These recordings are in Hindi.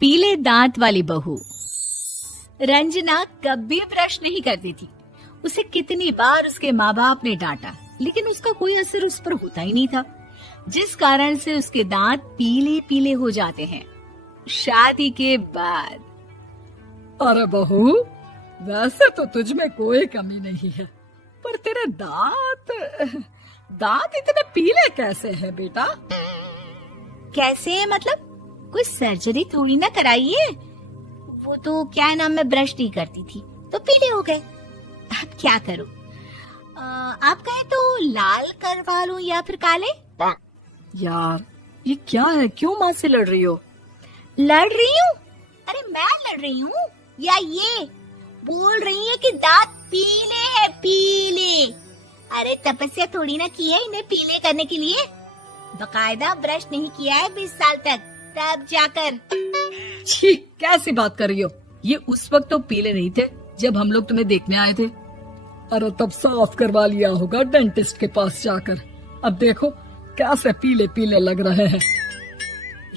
पीले दांत वाली बहू। रंजना कभी ब्रश नहीं करती थी। उसे कितनी बार उसके माँ बाप ने डांटा, लेकिन उसका कोई असर उस पर होता ही नहीं था, जिस कारण से उसके दांत पीले पीले हो जाते हैं। शादी के बाद। अरे बहू, वैसे तो तुझ में कोई कमी नहीं है, पर तेरे दांत इतने पीले कैसे हैं बेटा? कैसे मतलब? कोई सर्जरी थोड़ी ना कराई है। वो तो क्या नाम, मैं ब्रश नहीं करती थी तो पीले हो गए। अब क्या करूं? आप कहें तो लाल करवा लूं या फिर काले? यार ये क्या है, क्यों माँ से लड़ रही हो? लड़ रही हूँ? अरे मैं लड़ रही हूँ या ये बोल रही है कि दांत पीले हैं, पीले। अरे तपस्या थोड़ी ना की है इन्हें पीले करने के लिए। बकायदा ब्रश नहीं किया है 20 साल तक, तब जाकर। छी, कैसी बात कर रही हो? ये उस वक्त तो पीले नहीं थे जब हम लोग तुम्हें देखने आए थे। अरे तब साफ करवा लिया होगा डेंटिस्ट के पास जाकर। अब देखो कैसे पीले पीले लग रहे हैं।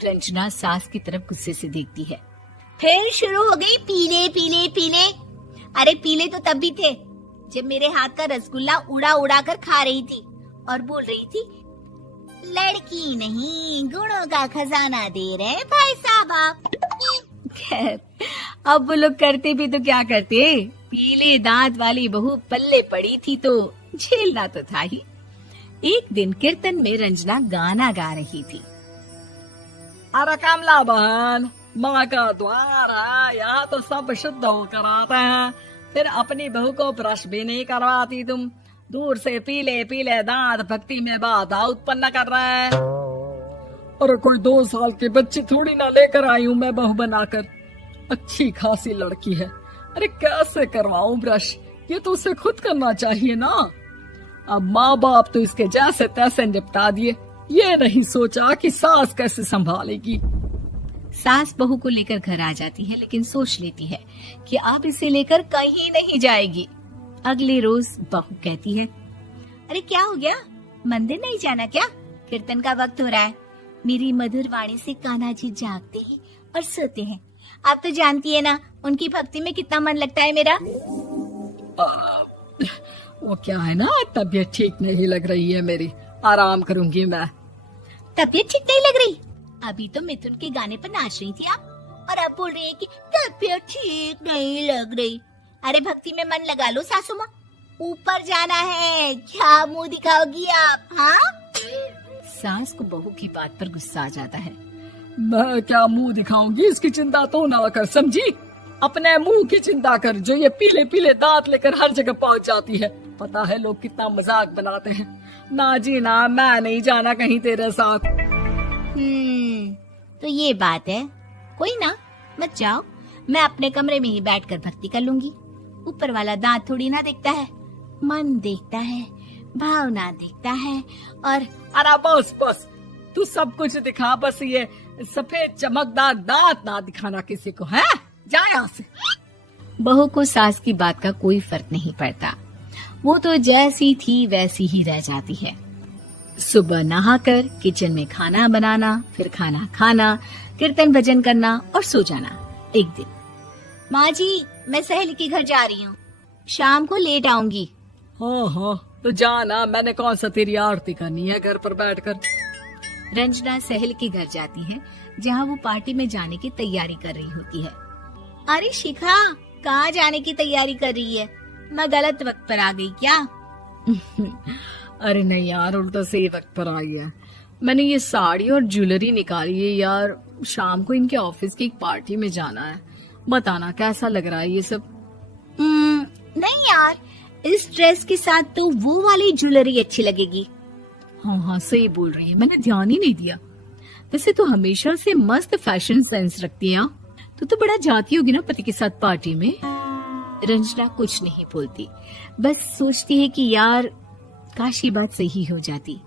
रंजना सास की तरफ गुस्से से देखती है। फिर शुरू हो गई पीले पीले पीले। अरे पीले तो तब भी थे जब मेरे हाथ का रसगुल्ला उड़ा उड़ा कर खा रही थी और बोल रही थी, लड़की नहीं गुणों का खजाना दे रहे भाई साहब आप। खैर, अब वो लोग करते भी तो क्या करते, पीले दांत वाली बहू पल्ले पड़ी थी तो झेलना तो था ही। एक दिन कीर्तन में रंजना गाना गा रही थी। अरे कमला बहन, माँ का द्वार है, यहाँ तो सब शुद्ध होकर आते हैं, फिर अपनी बहू को ब्रश भी नहीं करवाती तुम। दूर से पीले पीले दांत भक्ति में बाधा उत्पन्न कर रहे हैं। और कोई 2 साल के बच्चे थोड़ी ना लेकर आई हूँ मैं बहू बनाकर। अच्छी खासी लड़की है, अरे कैसे करवाऊं ब्रश? ये तो उसे खुद करना चाहिए ना। अब माँ बाप तो इसके जैसे तैसे निपटा दिए, ये नहीं सोचा कि सास कैसे संभालेगी। सास बहू को लेकर घर आ जाती है, लेकिन सोच लेती है कि अब इसे लेकर कहीं नहीं जाएगी। अगले रोज बहू कहती है, अरे क्या हो गया, मंदिर नहीं जाना क्या? कीर्तन का वक्त हो रहा है। मेरी मधुर वाणी से कान्हा जी जागते हैं और सोते हैं। आप तो जानती है ना उनकी भक्ति में कितना मन लगता है मेरा। वो क्या है ना, तबीयत ठीक नहीं लग रही है मेरी, आराम करूंगी मैं। तबीयत ठीक नहीं लग रही? अभी तो मिथुन के गाने पर नाच रही थी आप, और अब बोल रही है कि तबीयत ठीक नहीं लग रही। अरे भक्ति में मन लगा लो सासू माँ, ऊपर जाना है, क्या मुंह दिखाओगी आप? हाँ? सास को बहू की बात पर गुस्सा आ जाता है। मैं क्या मुंह दिखाऊंगी, इसकी चिंता तो ना कर, समझी? अपने मुंह की चिंता कर, जो ये पीले पीले दांत लेकर हर जगह पहुंच जाती है। पता है लोग कितना मजाक बनाते हैं। ना जी ना, मैं नहीं जाना कहीं तेरे साथ। तो ये बात है। कोई ना, मत जाओ, मैं अपने कमरे में ही बैठकर भक्ति कर लूंगी। ऊपर वाला दांत थोड़ी ना देखता है, मन देखता है, भावना देखता है। और अरे बस बस, तू सब कुछ दिखा, बस ये सफेद चमकदार दांत ना दिखाना किसी को, है? जा यहाँ से। बहू को सास की बात का कोई फर्क नहीं पड़ता, वो तो जैसी थी वैसी ही रह जाती है। सुबह नहाकर किचन में खाना बनाना, फिर खाना खाना, कीर्तन भजन करना और सो जाना। एक दिन, माँ जी मैं सहेली के घर जा रही हूँ, शाम को लेट आऊंगी। हाँ, तो जाना, मैंने कौन सा तेरी आरती करनी है घर पर बैठकर। रंजना सहेली के घर जाती है, जहाँ वो पार्टी में जाने की तैयारी कर रही होती है। अरे शिखा, कहाँ जाने की तैयारी कर रही है? मैं गलत वक्त पर आ गई क्या? अरे नहीं यार, उल्टा सही वक्त पर आई है। मैंने ये साड़ी और ज्वेलरी निकाली है यार, शाम को इनके ऑफिस की एक पार्टी में जाना है। बताना कैसा लग रहा है ये सब? नहीं यार, इस ड्रेस के साथ तो वो वाली ज्वेलरी अच्छी लगेगी। हाँ, सही बोल रही है, मैंने ध्यान ही नहीं दिया। वैसे तो हमेशा से मस्त फैशन सेंस रखती है। तो बड़ा जाती होगी ना पति के साथ पार्टी में। रंजना कुछ नहीं बोलती, बस सोचती है कि यार काश ये बात सही हो जाती,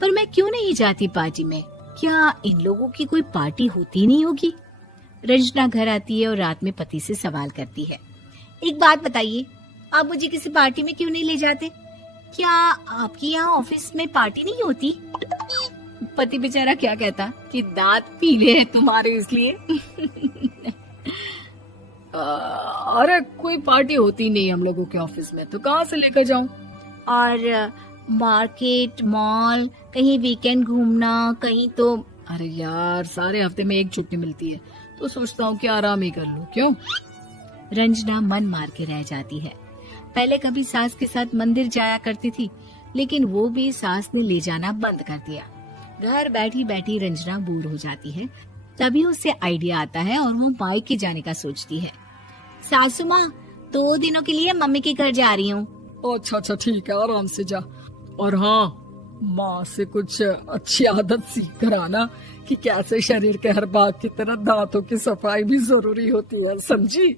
पर मैं क्यों नहीं जाती पार्टी में? क्या इन लोगों की कोई पार्टी होती नहीं होगी? रंजना घर आती है और रात में पति से सवाल करती है, एक बात बताइए, आप मुझे किसी पार्टी में क्यों नहीं ले जाते? क्या आपके यहाँ ऑफिस में पार्टी नहीं होती? पति बेचारा क्या कहता कि दांत पीले हैं तुम्हारे इसलिए। अरे कोई पार्टी होती नहीं हम लोगों के ऑफिस में, तो कहाँ से लेकर जाऊं? और मार्केट, मॉल, कहीं वीकेंड घूमना, कहीं तो। अरे यार सारे हफ्ते में एक छुट्टी मिलती है, तो सोचता हूँ कि आराम ही कर लूं। क्यों? रंजना मन मार के रह जाती है। पहले कभी सास के साथ मंदिर जाया करती थी, लेकिन वो भी सास ने ले जाना बंद कर दिया। घर बैठी बैठी रंजना बोर हो जाती है। तभी उससे आइडिया आता है और वो मायके जाने का सोचती है। सासू माँ, 2 दिनों के लिए मम्मी के घर जा रही हूँ। अच्छा अच्छा ठीक है, आराम से जा। और हाँ, माँ से कुछ अच्छी आदत सीख कर आना कि कैसे शरीर के हर भाग की तरह दांतों की सफाई भी जरूरी होती है, समझी?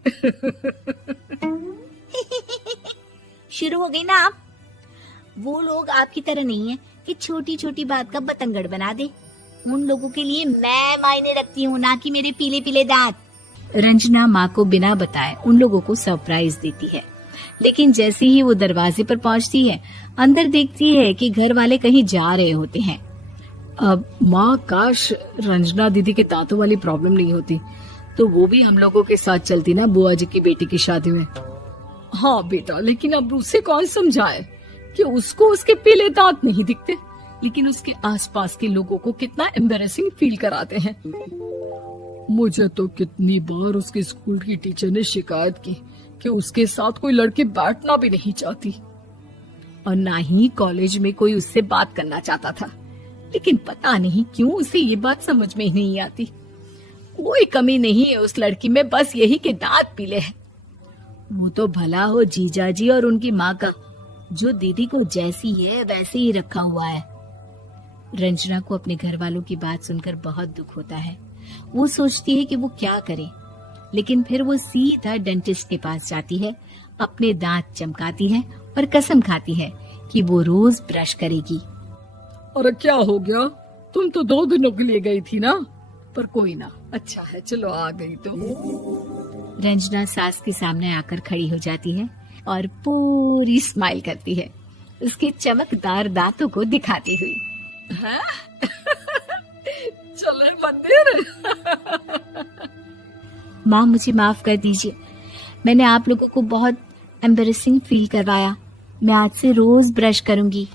शुरू हो गई ना आप। वो लोग आपकी तरह नहीं है कि छोटी छोटी बात का बतंगड़ बना दे। उन लोगों के लिए मैं मायने रखती हूँ, ना कि मेरे पीले पीले दांत। रंजना माँ को बिना बताए उन लोगों को सरप्राइज देती है, लेकिन जैसे ही वो दरवाजे पर पहुँचती है, अंदर देखती है कि घर वाले कहीं जा रहे होते हैं। अब माँ, काश रंजना दीदी के दांतों वाली प्रॉब्लम नहीं होती, तो वो भी हम लोगों के साथ चलती ना बुआ जी की बेटी की शादी में। हाँ बेटा, लेकिन अब उसे कौन समझाए कि उसको उसके पीले दांत नहीं दिखते, लेकिन उसके आसपास के लोगों को कितना एम्बैरेसिंग फील कराते हैं। मुझे तो कितनी बार उसके स्कूल की टीचर ने शिकायत की कि उसके साथ कोई लड़की बैठना भी नहीं चाहती, और ना ही कॉलेज में कोई उससे बात करना चाहता था। लेकिन पता नहीं क्यों उसे ये बात समझ में ही नहीं आती। कोई कमी नहीं है उस लड़की में, बस यही कि दांत पीले हैं। वो तो भला हो जीजा जी और उनकी माँ का, जो दीदी को जैसी है वैसे ही रखा हुआ है। रंजना को अपने घर वालों की बात सुनकर बहुत दुख होता है। वो सोचती है कि वो क्या करे, लेकिन फिर वो सीधा डेंटिस्ट के पास जाती है, अपने दांत चमकाती है और कसम खाती है कि वो रोज ब्रश करेगी। अरे क्या हो गया? तुम तो 2 दिनों के लिए गई थी ना, पर कोई ना, अच्छा है, चलो आ गई तो। रंजना सास के सामने आकर खड़ी हो जाती है और पूरी स्माइल करती है, उसके चमकदार दांतों को दिखाती हुई। हैं? चले मंदिर? माँ, मुझे माफ कर दीजिए, मैंने आप लोगों को बहुत एम्बैरेसिंग फील करवाया। मैं आज से रोज ब्रश करूंगी।